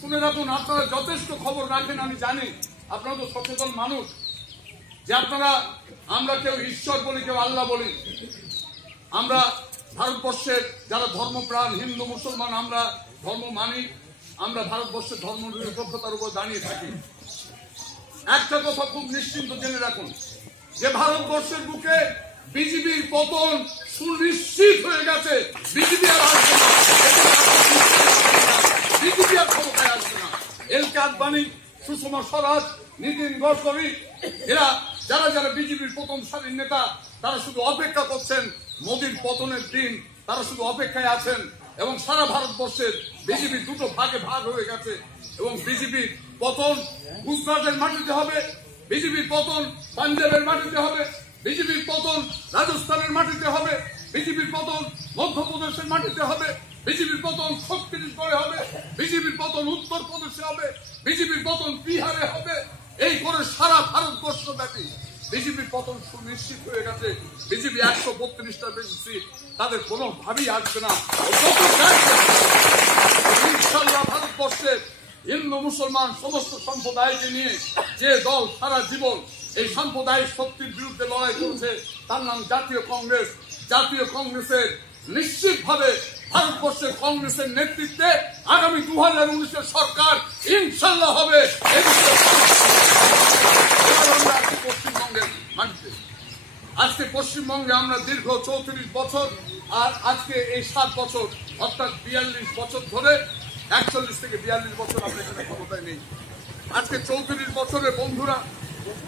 শুনে রাখুন, আপনারা যথেষ্ট খবর রাখেন, আমি জানি। আপনারা তো সচেতন মানুষ। যে আপনারা, আমরা কেউ ঈশ্বর বলি, কেউ আল্লাহ বলি। আমরা ভারতবর্ষের যারা ধর্মপ্রাণ, হিন্দু, মুসলমান, আমরা ধর্ম মানি, আমরা ভারতবর্ষের ধর্ম নিরপেক্ষতার উপর দাঁড়িয়ে থাকি। একটা কথা খুব নিশ্চিন্ত জেনে রাখুন, যে ভারতবর্ষের বুকে বিজেপির পতন সুনিশ্চিত হয়ে গেছে। বিজেপি আর না বিজেপি আর ক্ষমতায় আসবে না এল কে আদবানি সুষমা স্বরাজ, নীতিন গডকরি, এরা যারা যারা বিজেপির প্রথম সারির নেতা, তারা শুধু অপেক্ষা করছেন মোদীর পতনের দিন, তারা শুধু অপেক্ষায় আছেন এবং সারা ভারতবর্ষের বিজেপি দুটো ভাগে ভাগ হয়ে গেছে এবং বিজেপির পতন গুজরাটের মাটিতে হবে, বিজেপির পতন পাঞ্জাবের মাটিতে হবে, বিজেপির পতন রাজস্থানের মাটিতে হবে, বিজেপির পতন মধ্যপ্রদেশের মাটিতে হবে বিজেপির পতন ছত্তিশগড়ে হবে, বিজেপির পতন উত্তরপ্রদেশে হবে, বিজেপির পতন বিহারে হবে। এই করে সারা ভারতবর্ষ ব্যাপী বিজেপির পতন সুনিশ্চিত হয়ে গেছে। বিজেপি একশো বত্রিশটা বেশি তাদের কোনোভাবেই আসবে না। ভারতবর্ষের হিন্দু, মুসলমান, সমস্ত সম্প্রদায়কে নিয়ে যে দল সারা জীবন এই সাম্প্রদায়িক শক্তির বিরুদ্ধে লড়াই করছে, তার নাম জাতীয় কংগ্রেস। জাতীয় কংগ্রেসের নিশ্চিতভাবে ভারতবর্ষের কংগ্রেসের নেতৃত্বে আগামী দু হাজার উনিশের সরকার ইনশাল্লাহ হবে। পশ্চিমবঙ্গের মাটিতে আজকে পশ্চিমবঙ্গে আমরা দীর্ঘ চৌত্রিশ বছর আর আজকে এই সাত বছর, অর্থাৎ বিয়াল্লিশ বছর ধরে একচল্লিশ থেকে বিয়াল্লিশ বছর আমরা এখানে ক্ষমতায় নেই। আজকে চৌত্রিশ বছরের বন্ধুরা,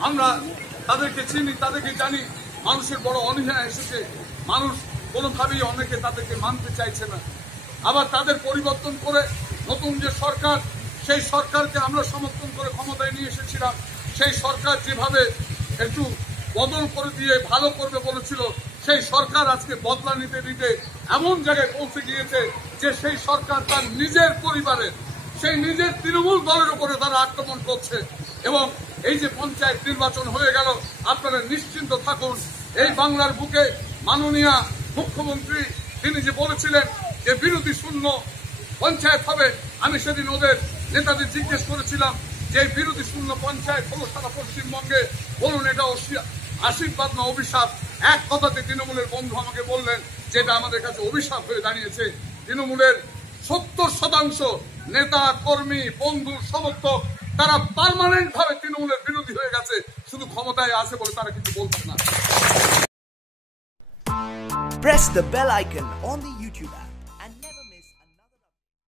আমরা তাদেরকে চিনি, তাদেরকে জানি, মানুষের বড় অনীহা এসেছে। মানুষ কোনোভাবেই অনেকে তাদেরকে মানতে চাইছে না। আবার তাদের পরিবর্তন করে নতুন যে সরকার, সেই সরকারকে আমরা সমর্থন করে ক্ষমতায় নিয়ে এসেছিলাম। সেই সরকার যেভাবে একটু বদল করে দিয়ে ভালো করবে বলেছিল, সেই সরকার আজকে বদলা নিতে নিতে এমন জায়গায় পৌঁছে গিয়েছে যে সেই সরকার তার নিজের পরিবারের সেই নিজের তৃণমূল দলের উপরে তারা আক্রমণ করছে। এবং এই যে পঞ্চায়েত নির্বাচন হয়ে গেল, আপনারা নিশ্চিন্ত থাকুন, এই বাংলার বুকে মাননীয় মুখ্যমন্ত্রী তিনি যে বলেছিলেন যে বিরোধী শূন্য পঞ্চায়েত হবে, আমি সেদিন ওদের নেতাদের জিজ্ঞেস করেছিলাম যে বিরোধী শূন্য পঞ্চায়েত হলো সারা পশ্চিমবঙ্গে। বলুন, এটা আশীর্বাদ না অভিশাপ? এক কথাতে তৃণমূলের বন্ধু আমাকে বললেন যেটা আমাদের কাছে অভিশাপ হয়ে দাঁড়িয়েছে। তৃণমূলের সত্তর শতাংশ নেতা, কর্মী, বন্ধু, সমর্থক, তারা পার্মানেন্ট ভাবে তৃণমূলের বিরোধী হয়ে গেছে। শুধু ক্ষমতায় আছে বলে তারা কিছু বলছে না। Press the bell icon on the YouTube app